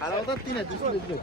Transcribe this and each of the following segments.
Halodat yine düşürdü.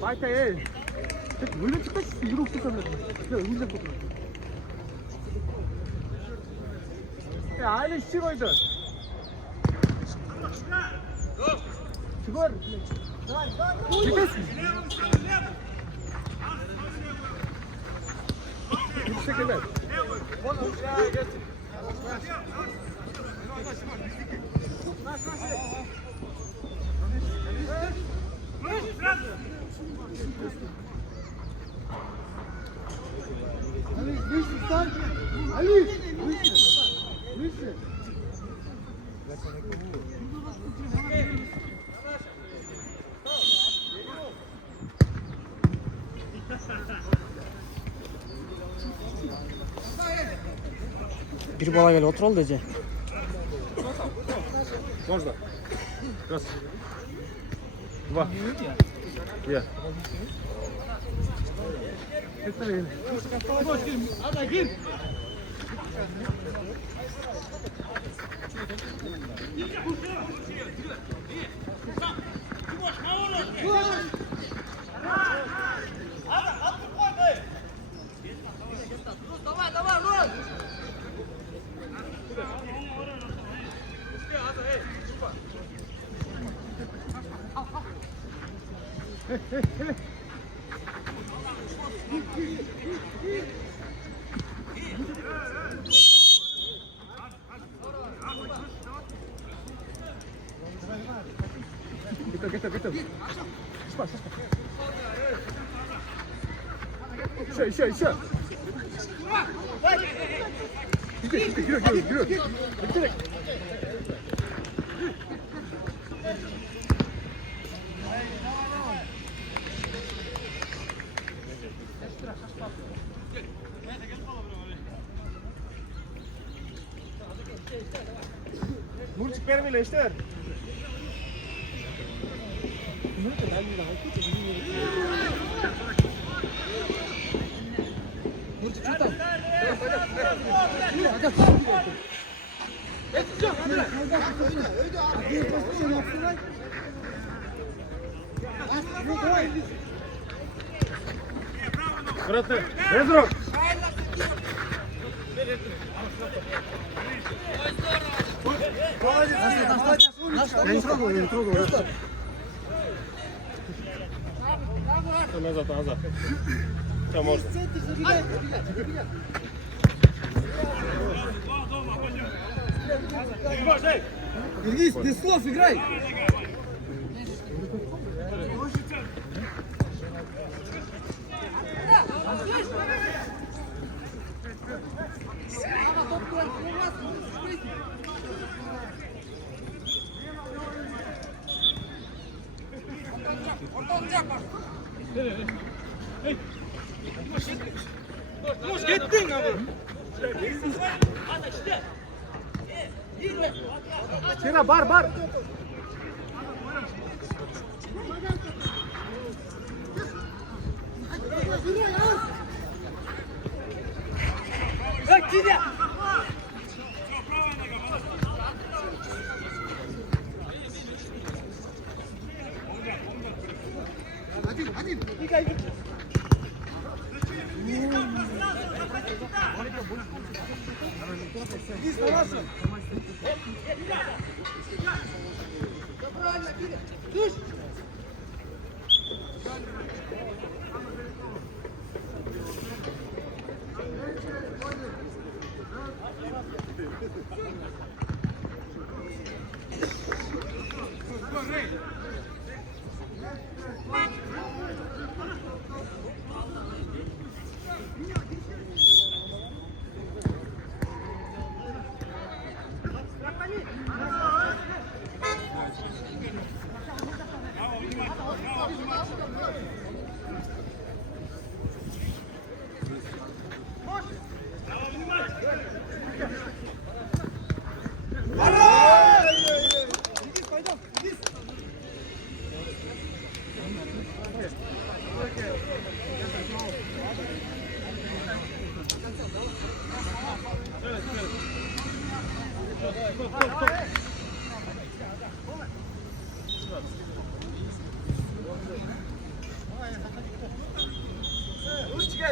파이터에 물론 찍다 이로 없었는데 음식 먹고 야 아니 찍어야죠 그걸 Bir bala gel otur ol diyece. Можно. Раз. Два. Я. Это Готов. Спас. Еще. Вперед. Мультик первый листер. Браты, Эзрок! Я не трогал. Назад. Все, можно. Вернись, без слов играй! Gittin abi. Sena bar.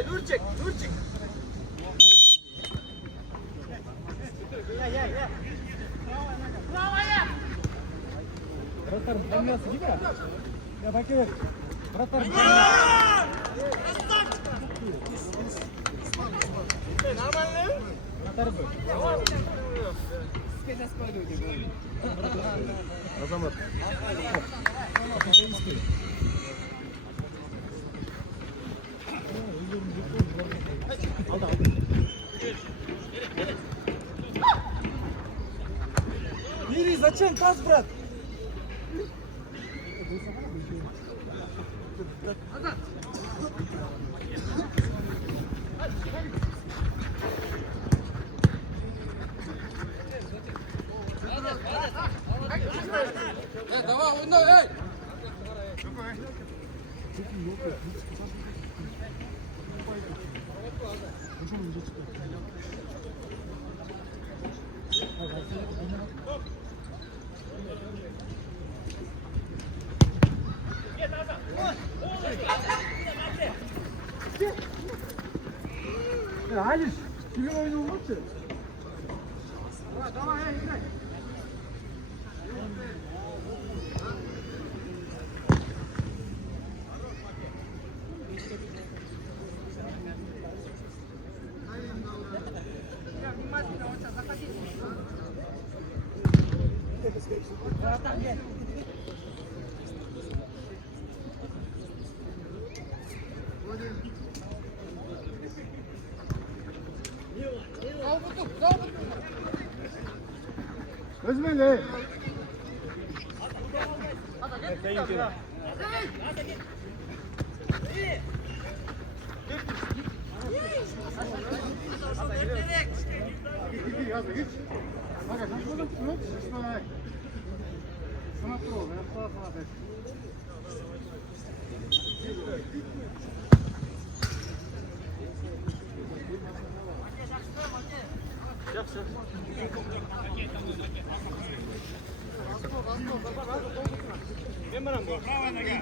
Dur çek. Bıraklarım gelmiyorsun gibi ya. Ya bakıyor. Bıraklarım. Azamır. Biri зачем пас, брат? Давай, эй! Ya Halis, kimin oyunu olmaz ki? Tamam, hey. Özmeli. Правая нога!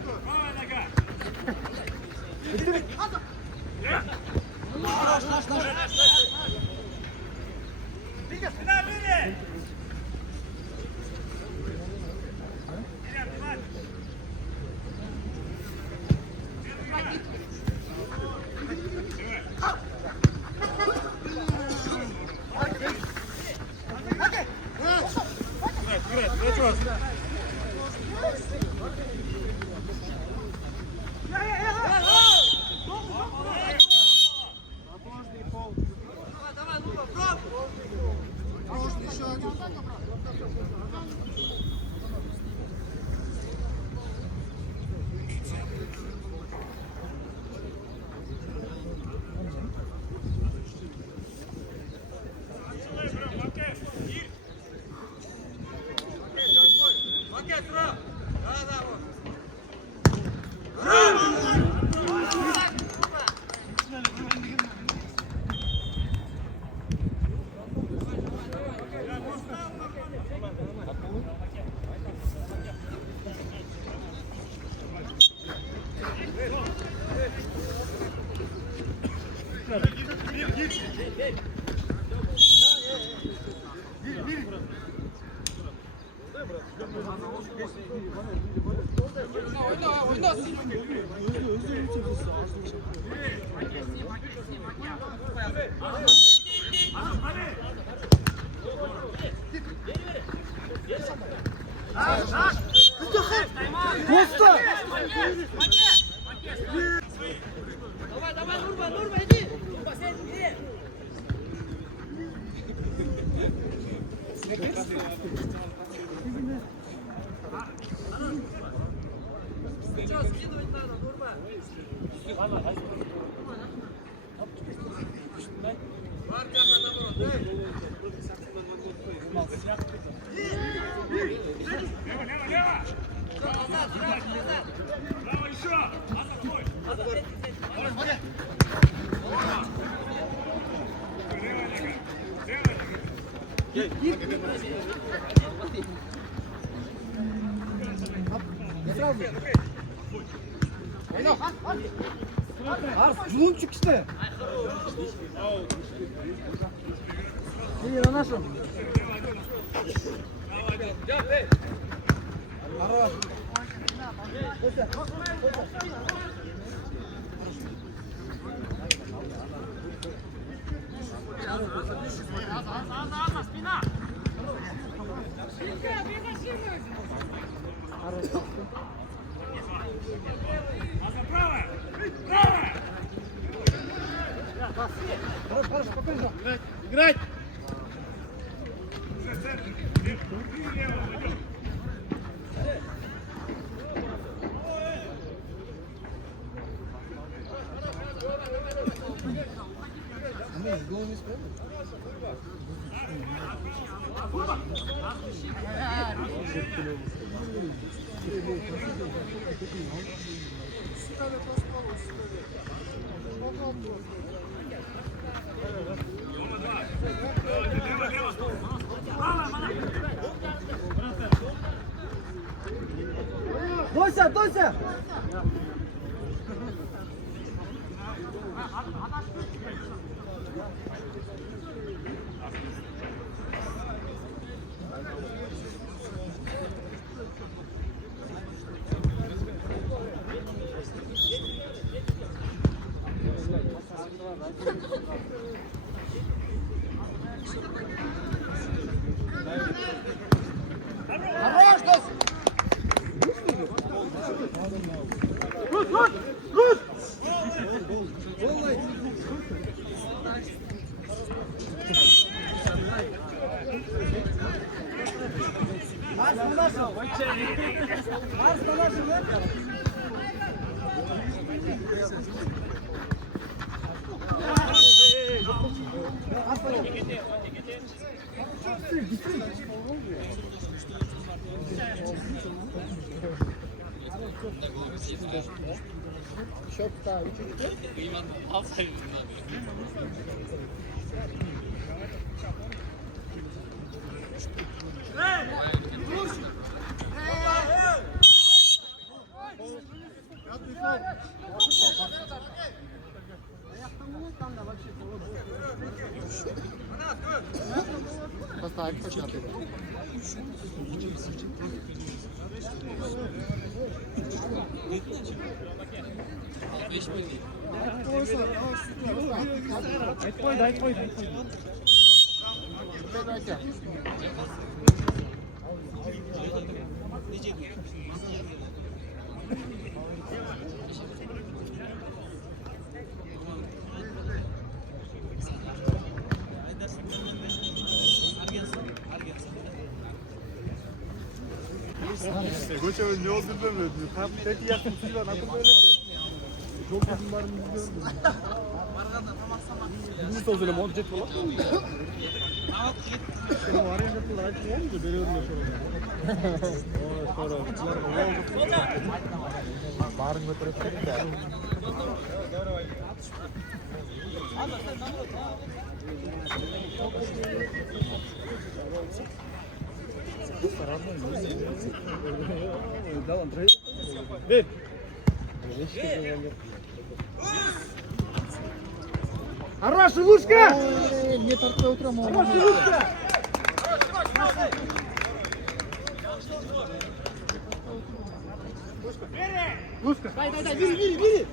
Costa! Давай, Нурба, иди! Иди! Сейчас скидывать надо, Нурба! Марка наоборот, назад! Браво, еще! Отстой! Ars, zulüm çık işte. İyi lan nasıl? Ara. Спина! Правая! Правая! Хорошо, покажи. Играть! Уже центр. Лево пойдем. Doysa, doysa. Хорош, дос. Рут! Поставь, почати. Дай твой. Koçamın ne olduğunu bilmiyorum. Tam tek yakmışı var. Nasıl böyle şey? Çok yakınlarını izliyorum. Bunu sözüyle montet falan mı? Şunu var ya yapılar. Hiç olmuyor. Veriyorum ya sonra. Barın götürüp de. Да, Андрей. Ver. Хорош, Илушка! Не торта утром. Хорош, Илушка! Лушка! Дай, бери!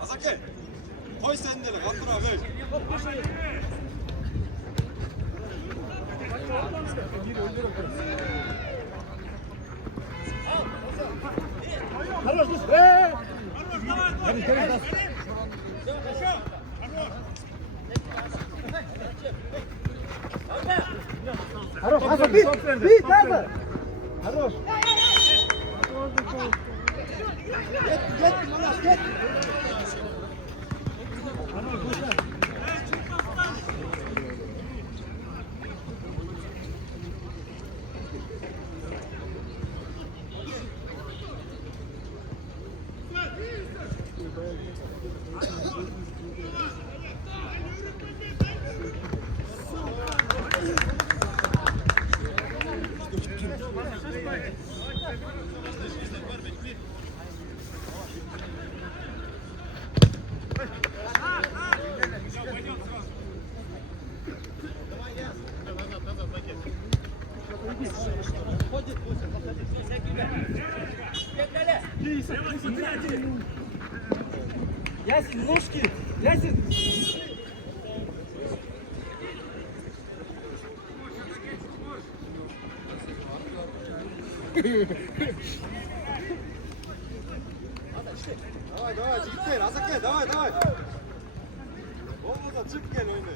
Azake, koy sen de kaldır abi. Хорош, Лушка! Хорош, Аза, бить, Аза! Хорош! Get! Ясин, ножки! Ясин! Давай, çık Azake, давай. Olmadı çık gel oyna.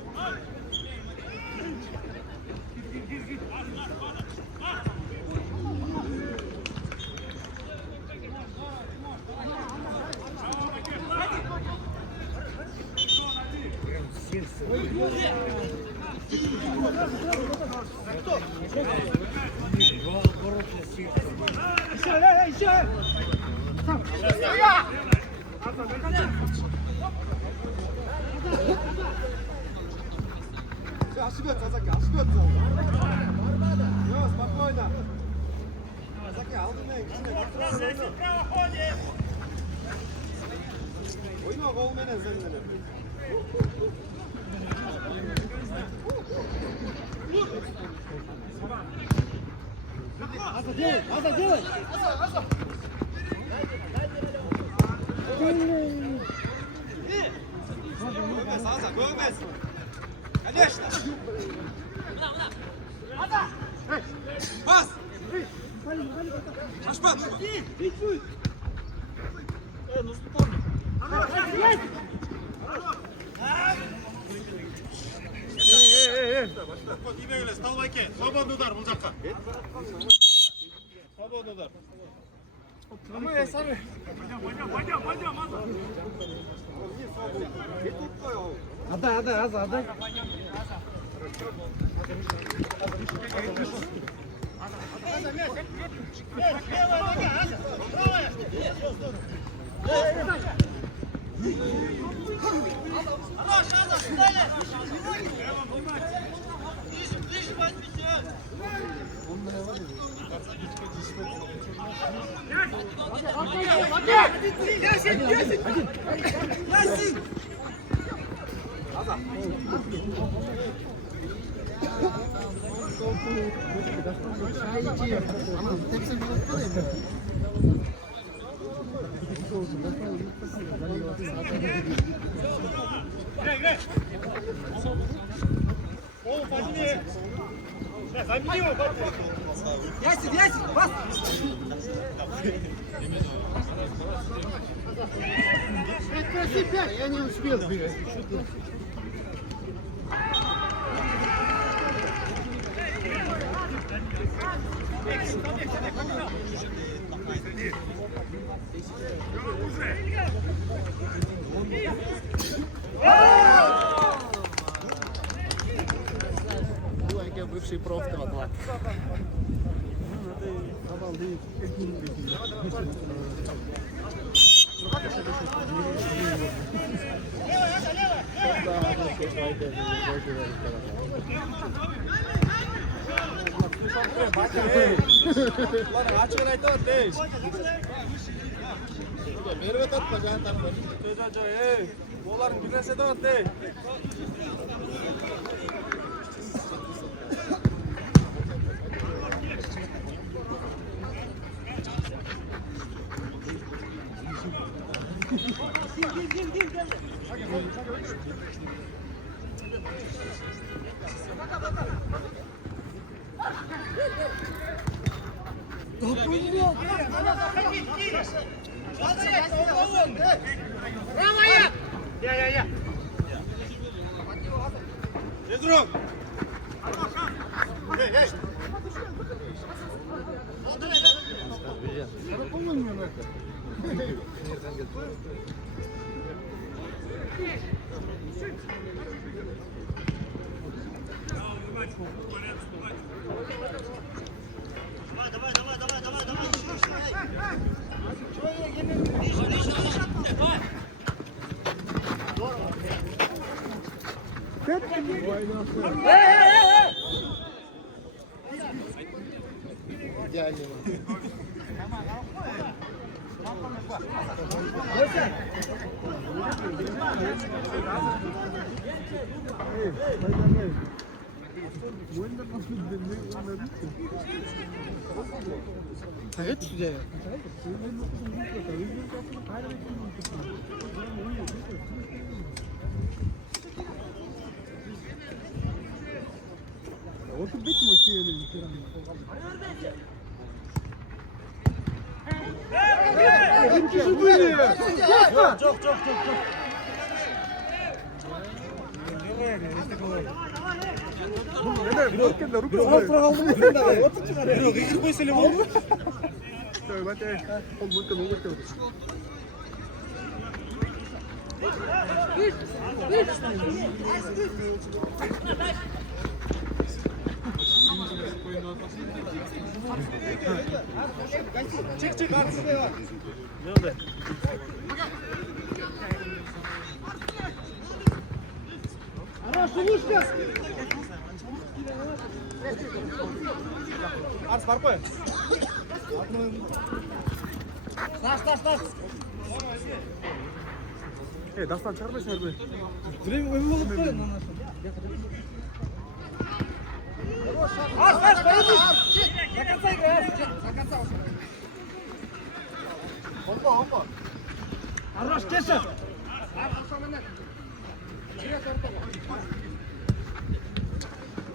Еще! Все, ошибется, Азake, ошибется. Все, спокойно. Azake, aldırmayın, içine. Oyna gol menen senden. Аза, делай! Görmez Azak, görmez. Конечно. Pas. Ашпа, durma. İbe öyle, Stalvayke. Свободный удар, бұл жаққа. Свободный удар. Пойдем, Аза. Отдай, Аза, отдай. Играй. О, возьми. Займи его, Ясин, пас! Я не успел бегать. Лучший проф атла. Олардың бір нәрсе де бар. Друг! Otur bitme ki öyle. Арс бар қой. Дастан шығармайсыңдар бе? Время өлім болып қой. Арс, поедешь? До конца играешь. До конца. Опа. Хорош, Кеша.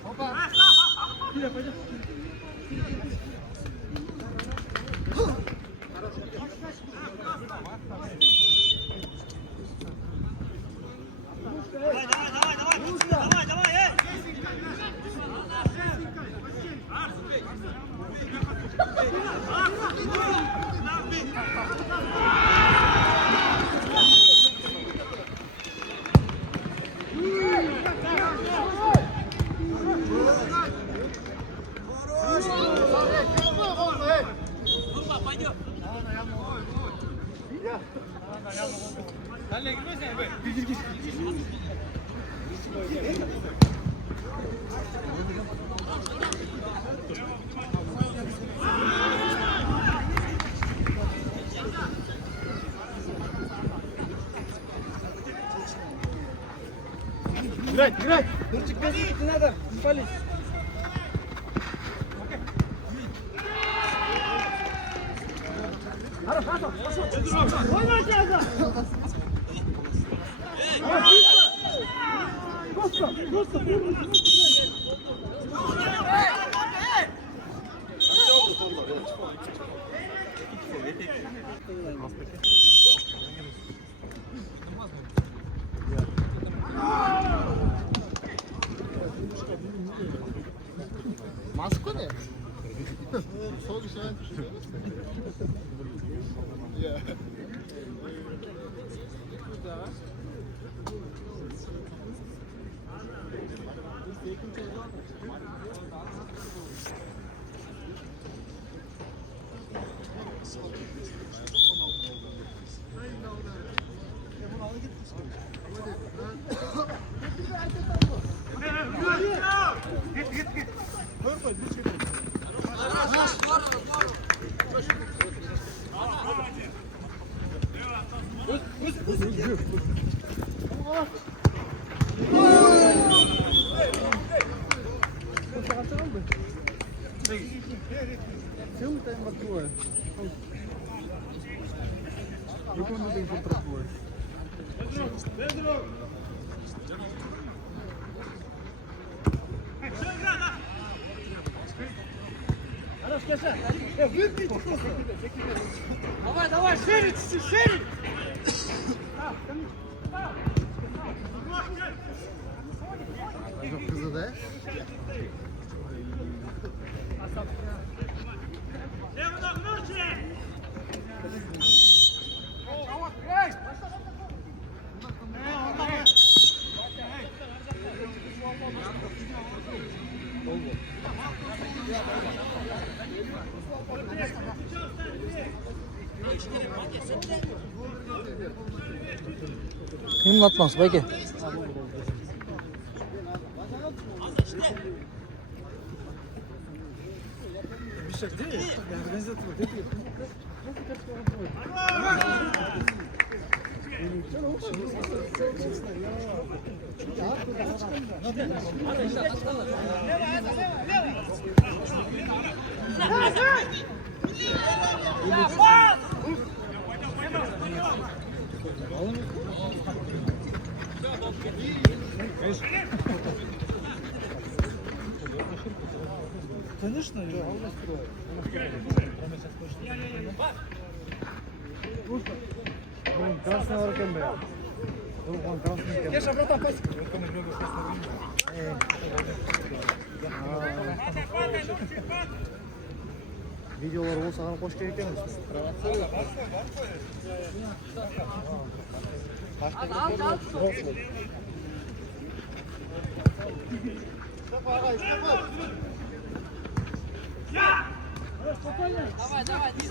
Опа. Пойдем. Давай, Играть! Дурчик, не надо, не пались. Хорошо, пошел. Война тебя! Maske ne? Sol işaret. Ya. Виконуємо контракт. Давай, давай, шире, чуть-чуть, шире! Çok kızı da. Kim atmaz belki. Конечно, я. Он красного рукомя. Он красный рукомя. Я же братан пас. Videolar olsa sana hoş gerek yok. Давай, давай, не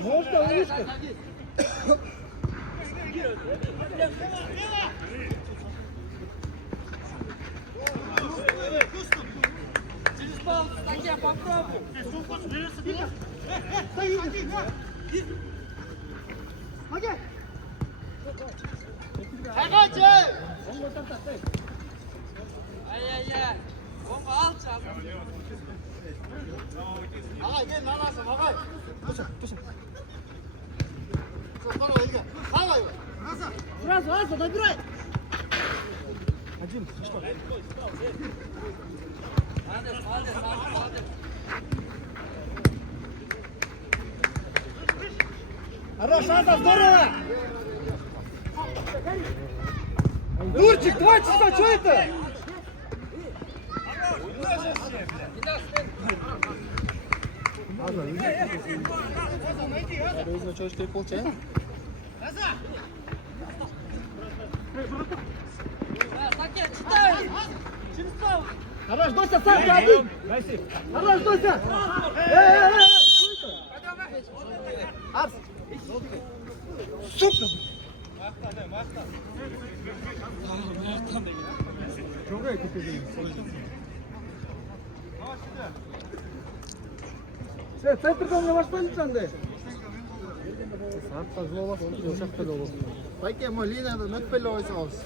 Можно выше. Через палку, статья, попробуй! Ай-яй-яй! Bomba alacağım. Aga gel lan Hasan aga. Tutun. Sonra öyle. Hayır. Hasan. Biraz varsa da bir ay. Один, что? Hadi. Хорош, Антон, здорово! Лучик, 2 часа, что это? Нужно что ты получаешь? Статья, читай! Через палку! Хорош, Дося, сам ты один! Хорош, Дося! Арс! Супер! Çok iyi kupayı. Sen центрдан yavaştan sen de. Saatte zor olsun, yumuşak böyle olur. Belki Molina da net böyle olsa olsun.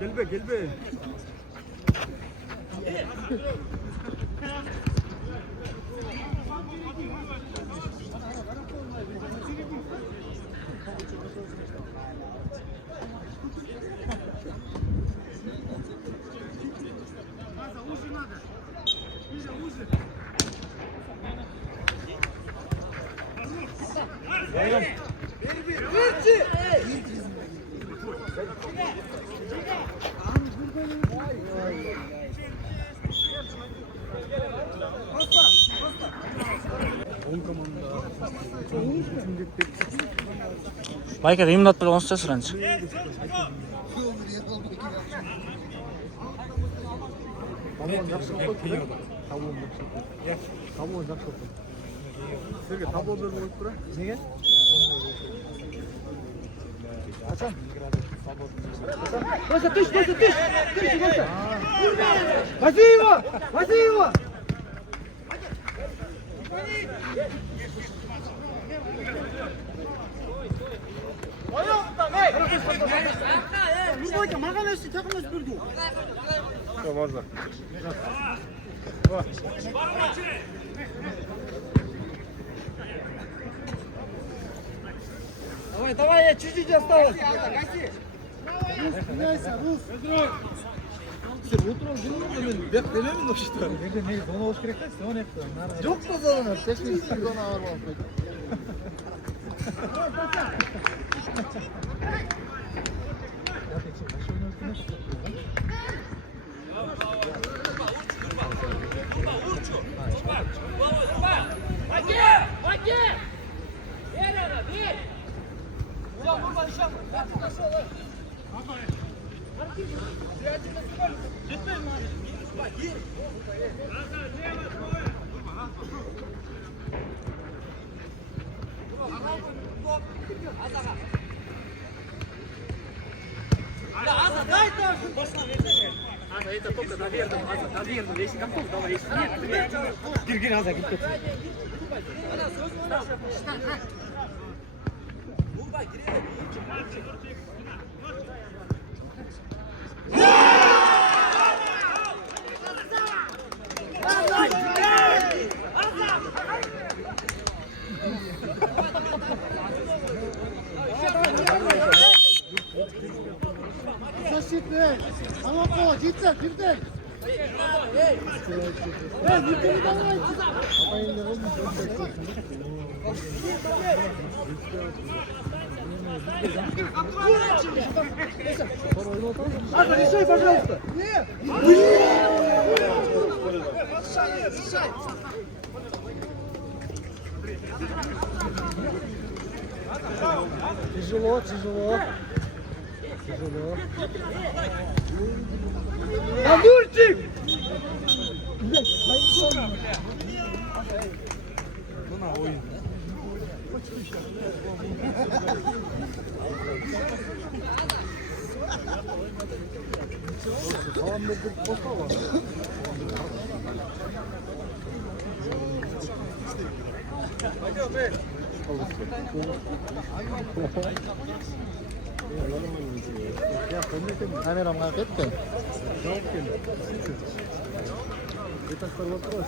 Gelbe gelbe. Байке именно он сес раньше. Тамон жақсы қойып тамон жақсы қойып. Тамон жақсы қойып. Сізге табо беріп қойып тұра. Неге? Қашан? Кося, түш! Кося! Вози его! Нұрбайка, маған өсі тақымыз бүрді. Можно. Давай, чуть-чуть осталось. Меняйся, Рус. Сен отырған жүрмін мен бек делемін осы что? Енді не зона болуш керек та, зона епті. Жоқ та зона, технический зона бар болуп Это только наверное, если готов, давай, если нет, Гиргин, Аза, Гиргин. Защитный! Алло, житсен, житсен! Не передавайте! Ага, решай, пожалуйста! Нет! Тяжело. Амурчик! Камерамға кеткен. Жауап келді. Етақтар отыр ғой,